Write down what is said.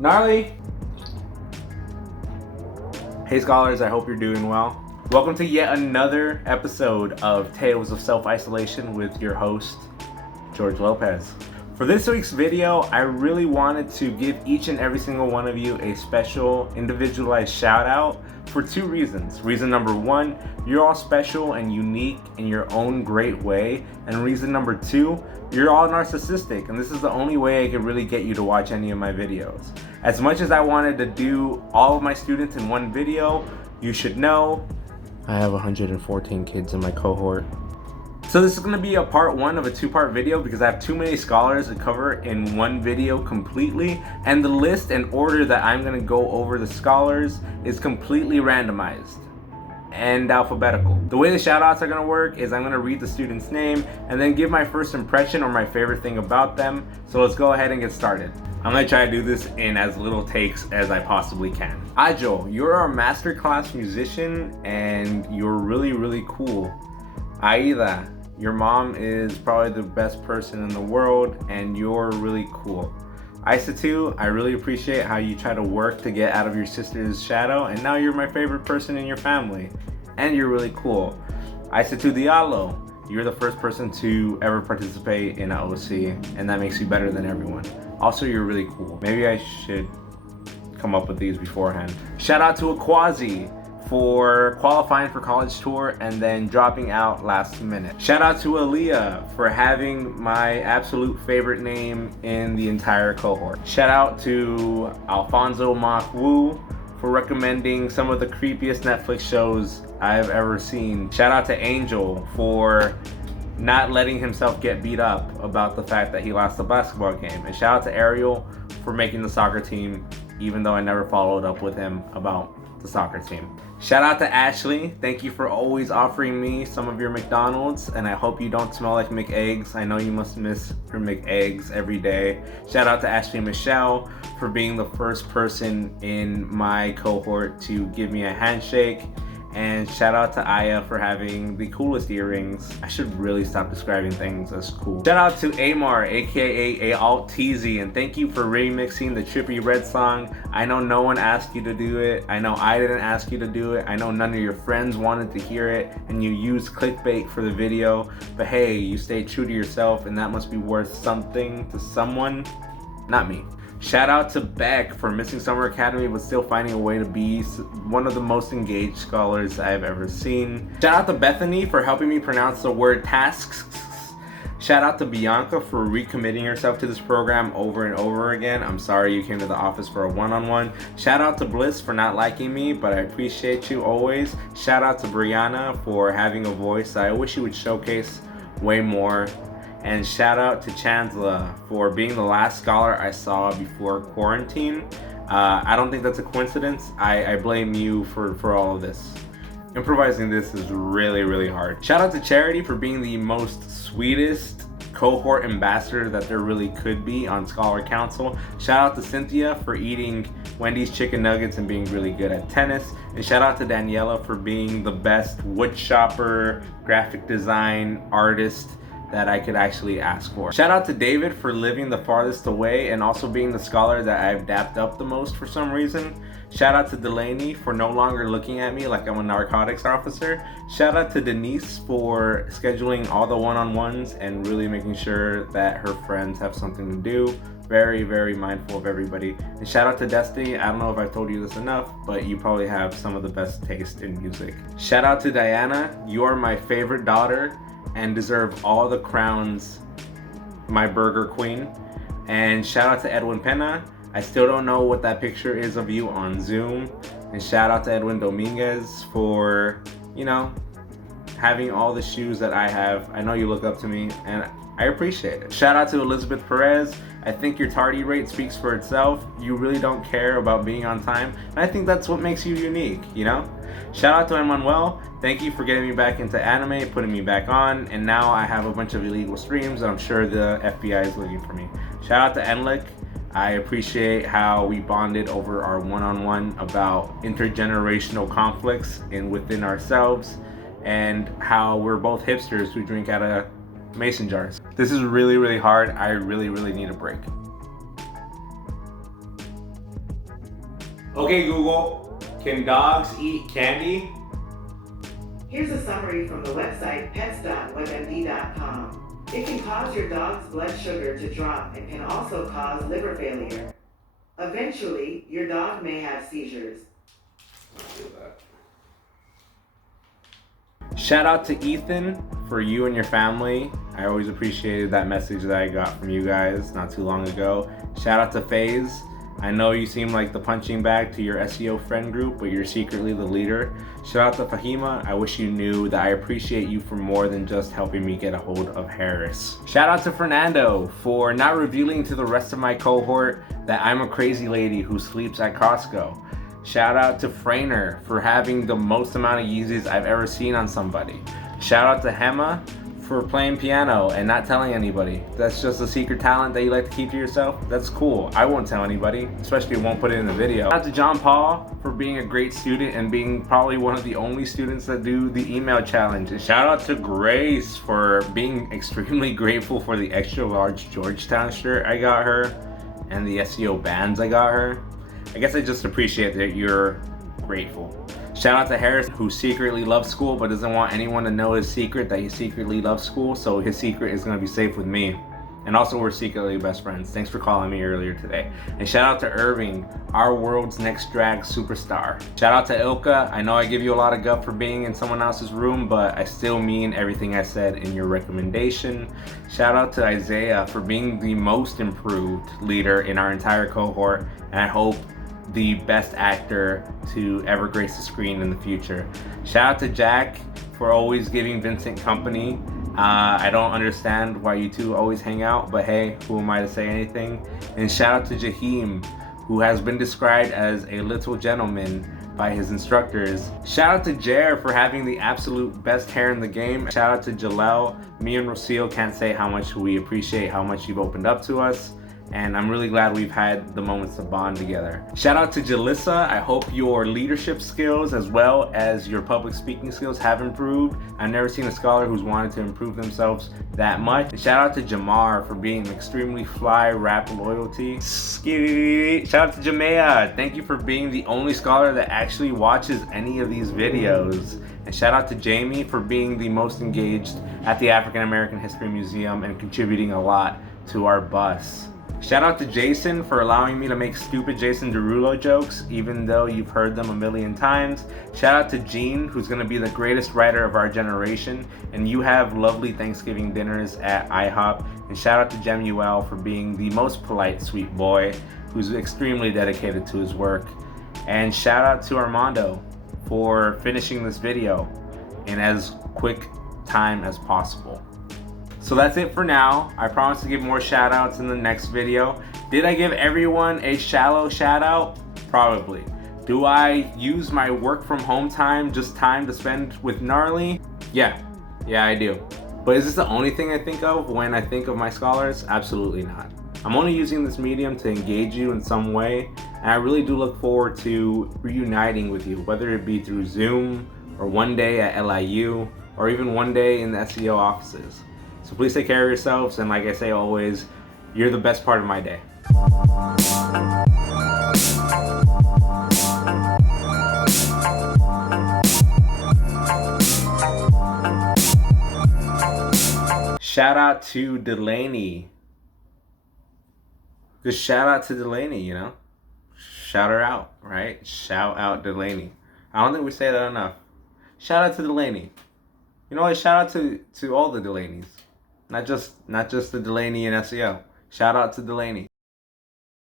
Gnarly! Hey scholars, I hope you're doing well. Welcome to yet another episode of Tales of Self-Isolation with your host, George Lopez. For this week's video, I really wanted to give each and every single one of you a special, individualized shout out for two reasons. Reason number one, you're all special and unique in your own great way. And reason number two, you're all narcissistic, and this is the only way I could really get you to watch any of my videos. As much as I wanted to do all of my students in one video, you should know I have 114 kids in my cohort. So this is going to be a part one of a two-part video because I have too many scholars to cover in one video completely, and the list and order that I'm going to go over the scholars is completely randomized and alphabetical. The way the shoutouts are going to work is I'm going to read the student's name and then give my first impression or my favorite thing about them. So let's go ahead and get started. I'm going to try to do this in as little takes as I possibly can. Ajo, you're a masterclass musician and you're really, really cool. Aida, your mom is probably the best person in the world and you're really cool. Isatu, I really appreciate how you try to work to get out of your sister's shadow, and now you're my favorite person in your family, and you're really cool. Isatu Diallo, you're the first person to ever participate in an OC, and that makes you better than everyone. Also, you're really cool. Maybe I should come up with these beforehand. Shout out to Aquazi for qualifying for college tour and then dropping out last minute. Shout out to Aaliyah for having my absolute favorite name in the entire cohort. Shout out to Alfonso Mach Wu for recommending some of the creepiest Netflix shows I've ever seen. Shout out to Angel for not letting himself get beat up about the fact that he lost the basketball game. And shout out to Ariel for making the soccer team, even though I never followed up with him about the soccer team. Shout out to Ashley. Thank you for always offering me some of your McDonald's, and I hope you don't smell like McEggs. I know you must miss your McEggs every day. Shout out to Ashley Michelle for being the first person in my cohort to give me a handshake. And shout out to Aya for having the coolest earrings. I should really stop describing things as cool. Shout out to Amar, aka AaltTZ, and thank you for remixing the Trippie Red song. I know no one asked you to do it. I know I didn't ask you to do it. I know none of your friends wanted to hear it, and you used clickbait for the video. But hey, you stayed true to yourself, and that must be worth something to someone. Not me. Shout out to Beck for missing Summer Academy but still finding a way to be one of the most engaged scholars I've ever seen. Shout out to Bethany for helping me pronounce the word tasks. Shout out to Bianca for recommitting herself to this program over and over again. I'm sorry you came to the office for a one-on-one. Shout out to Bliss for not liking me, but I appreciate you always. Shout out to Brianna for having a voice I wish you would showcase way more. And shout out to Chandler for being the last scholar I saw before quarantine. I don't think that's a coincidence. I blame you for all of this. Improvising this is really, really hard. Shout out to Charity for being the most sweetest cohort ambassador that there really could be on Scholar Council. Shout out to Cynthia for eating Wendy's chicken nuggets and being really good at tennis. And shout out to Daniela for being the best wood shopper, graphic design artist that I could actually ask for. Shout out to David for living the farthest away and also being the scholar that I've dapped up the most for some reason. Shout out to Delaney for no longer looking at me like I'm a narcotics officer. Shout out to Denise for scheduling all the one-on-ones and really making sure that her friends have something to do. Very, very mindful of everybody. And shout out to Destiny. I don't know if I've told you this enough, but you probably have some of the best taste in music. Shout out to Diana. You are my favorite daughter and deserve all the crowns, my burger queen. And shout out to Edwin Pena. I still don't know what that picture is of you on Zoom. And shout out to Edwin Dominguez for, having all the shoes that I have. I know you look up to me and I appreciate it. Shout out to Elizabeth Perez. I think your tardy rate speaks for itself. You really don't care about being on time. And I think that's what makes you unique, Shout out to Emmanuel. Thank you for getting me back into anime, putting me back on, and now I have a bunch of illegal streams and I'm sure the FBI is looking for me. Shout out to Enlik. I appreciate how we bonded over our one-on-one about intergenerational conflicts within ourselves and how we're both hipsters who drink out of mason jars. This is really, really hard. I really, really need a break. Okay, Google, can dogs eat candy? Here's a summary from the website pets.webmd.com. It can cause your dog's blood sugar to drop and can also cause liver failure. Eventually, your dog may have seizures. Shout out to Ethan for you and your family. I always appreciated that message that I got from you guys not too long ago. Shout out to FaZe. I know you seem like the punching bag to your SEO friend group, but you're secretly the leader. Shout out to Fahima. I wish you knew that I appreciate you for more than just helping me get a hold of Harris. Shout out to Fernando for not revealing to the rest of my cohort that I'm a crazy lady who sleeps at Costco. Shout out to Frainer for having the most amount of Yeezys I've ever seen on somebody. Shout out to Hema for playing piano and not telling anybody. That's just a secret talent that you like to keep to yourself. That's cool. I won't tell anybody, especially won't put it in the video. Shout out to John Paul for being a great student and being probably one of the only students that do the email challenge. And shout out to Grace for being extremely grateful for the extra large Georgetown shirt I got her and the SEO bands I got her. I guess I just appreciate that you're grateful. Shout out to Harris, who secretly loves school but doesn't want anyone to know his secret that he secretly loves school, so his secret is going to be safe with me. And also, we're secretly best friends. Thanks for calling me earlier today. And shout out to Irving, our world's next drag superstar. Shout out to Ilka. I know I give you a lot of guff for being in someone else's room, but I still mean everything I said in your recommendation. Shout out to Isaiah for being the most improved leader in our entire cohort, and I hope the best actor to ever grace the screen in the future. Shout out to Jack for always giving Vincent company. I don't understand why you two always hang out, but hey, who am I to say anything? And shout out to Jaheim, who has been described as a little gentleman by his instructors. Shout out to Jer for having the absolute best hair in the game. Shout out to Jalel. Me and Rocio can't say how much we appreciate how much you've opened up to us, and I'm really glad we've had the moments to bond together. Shout out to Jalissa. I hope your leadership skills as well as your public speaking skills have improved. I've never seen a scholar who's wanted to improve themselves that much. And shout out to Jamar for being extremely fly rap loyalty. Shout out to Jamea. Thank you for being the only scholar that actually watches any of these videos. And shout out to Jamie for being the most engaged at the African American History Museum and contributing a lot to our bus. Shout out to Jason for allowing me to make stupid Jason Derulo jokes, even though you've heard them a million times. Shout out to Gene, who's gonna be the greatest writer of our generation, and you have lovely Thanksgiving dinners at IHOP. And shout out to Jemuel for being the most polite, sweet boy, who's extremely dedicated to his work. And shout out to Armando for finishing this video in as quick time as possible. So that's it for now. I promise to give more shout outs in the next video. Did I give everyone a shallow shout out? Probably. Do I use my work from home time, just time to spend with Gnarly? Yeah, I do. But is this the only thing I think of when I think of my scholars? Absolutely not. I'm only using this medium to engage you in some way, and I really do look forward to reuniting with you, whether it be through Zoom, or one day at LIU, or even one day in the SEO offices. So please take care of yourselves, and like I say always, you're the best part of my day. Shout out to Delaney. Just shout out to Delaney, you know? Shout her out, right? Shout out Delaney. I don't think we say that enough. Shout out to Delaney. You know what? Shout out to all the Delaneys. Not just the Delaney in SEO. Shout out to Delaney.